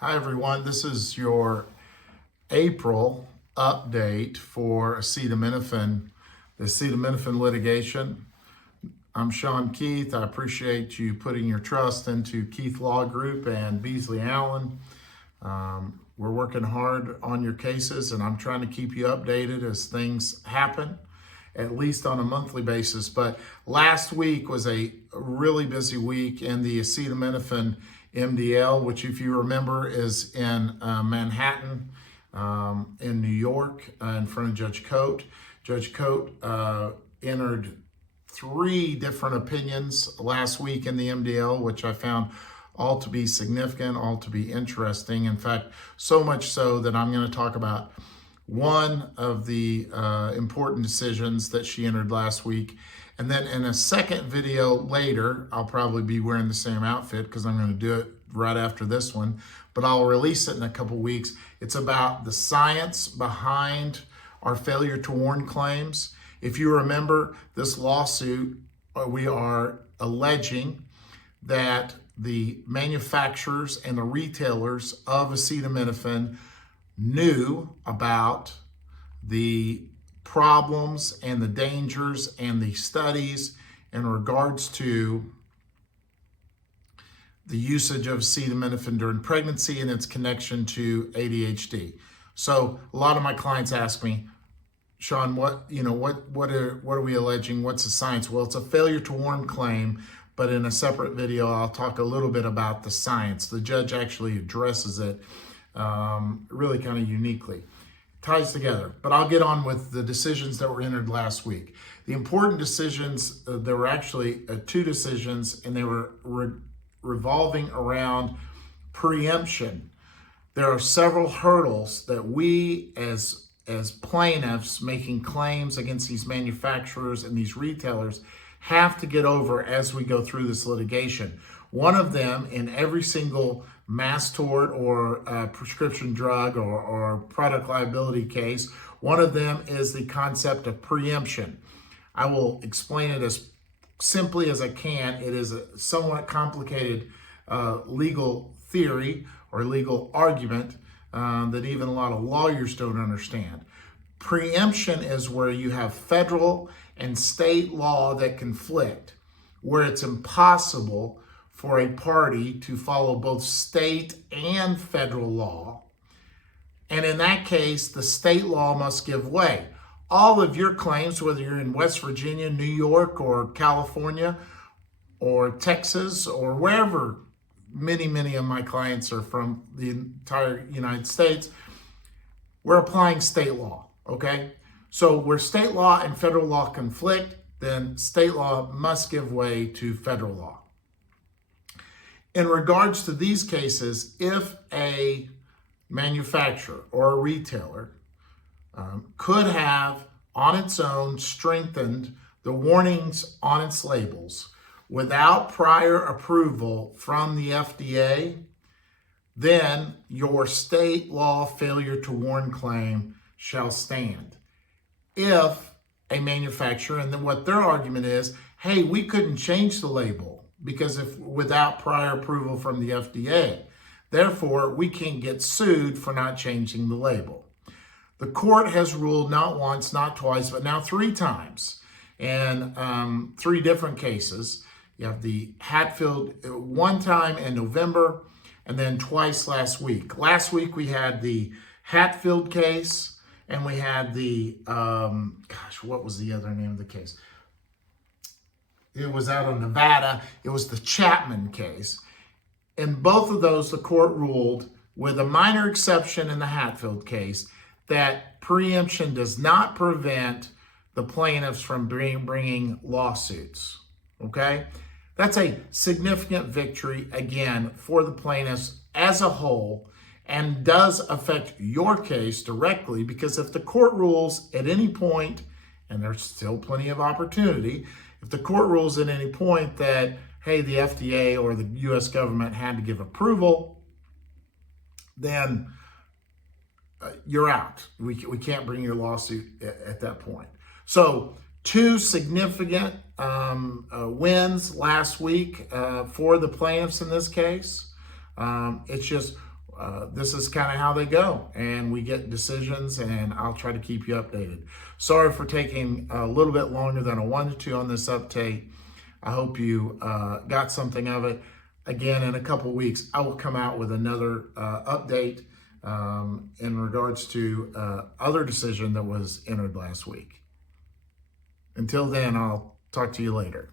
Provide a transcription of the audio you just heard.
Hi everyone, this is your April update for acetaminophen, the acetaminophen litigation. I'm Sean Keith. I appreciate you putting your trust into Keith Law Group and Beasley Allen. We're working hard on your cases and I'm trying to keep you updated as things happen, at least on a monthly basis. But last week was a really busy week in the acetaminophen MDL, which if you remember is in Manhattan, in New York, in front of Judge Coate. Judge Coate entered 3 different opinions last week in the MDL, which I found all to be significant, all to be interesting. In fact, so much so that I'm going to talk about one of the important decisions that she entered last week. And then in a second video later, I'll probably be wearing the same outfit because I'm going to do it right after this one, but I'll release it in a couple weeks. It's about the science behind our failure to warn claims. If you remember this lawsuit, we are alleging that the manufacturers and the retailers of acetaminophen knew about the problems and the dangers and the studies in regards to the usage of acetaminophen during pregnancy and its connection to ADHD. So a lot of my clients ask me, Sean, what are we alleging? What's the science? Well, it's a failure to warn claim, but in a separate video, I'll talk a little bit about the science. The judge actually addresses it really kind of uniquely. Ties together, but I'll get on with the decisions that were entered last week. The important decisions, there were actually 2 decisions, and they were revolving around preemption. There are several hurdles that we as plaintiffs making claims against these manufacturers and these retailers have to get over as we go through this litigation. One of them, in every single mass tort or prescription drug or product liability case, one of them is the concept of preemption. I will explain it as simply as I can. It is a somewhat complicated legal theory or legal argument that even a lot of lawyers don't understand. Preemption is where you have federal and state law that conflict, where it's impossible for a party to follow both state and federal law. And in that case, the state law must give way. All of your claims, whether you're in West Virginia, New York, or California, or Texas, or wherever many of my clients are from the entire United States, we're applying state law, okay? So where state law and federal law conflict, then state law must give way to federal law. In regards to these cases, if a manufacturer or a retailer could have on its own strengthened the warnings on its labels without prior approval from the FDA, then your state law failure to warn claim shall stand. If a manufacturer, and then what their argument is, hey, we couldn't change the label because without prior approval from the FDA, therefore we can't get sued for not changing the label. The court has ruled not once, not twice, but now 3 times in 3 different cases. You have the Hatfield one time in November and then twice last week. Last week we had the Hatfield case and we had the, what was the other name of the case? It was out of Nevada. It was the Chapman case. In both of those, the court ruled, with a minor exception in the Hatfield case, that preemption does not prevent the plaintiffs from bringing lawsuits, okay? That's a significant victory, again, for the plaintiffs as a whole, and does affect your case directly, because if the court rules at any point, and there's still plenty of opportunity, if the court rules at any point that, hey, the FDA or the U.S. government had to give approval, then you're out. We can't bring your lawsuit at that point. So 2 significant wins last week for the plaintiffs in this case. It's just this is kind of how they go, and we get decisions, and I'll try to keep you updated. Sorry for taking a little bit longer than I wanted to on this update. I hope you got something of it. Again, in a couple weeks, I will come out with another update in regards to other decision that was entered last week. Until then, I'll talk to you later.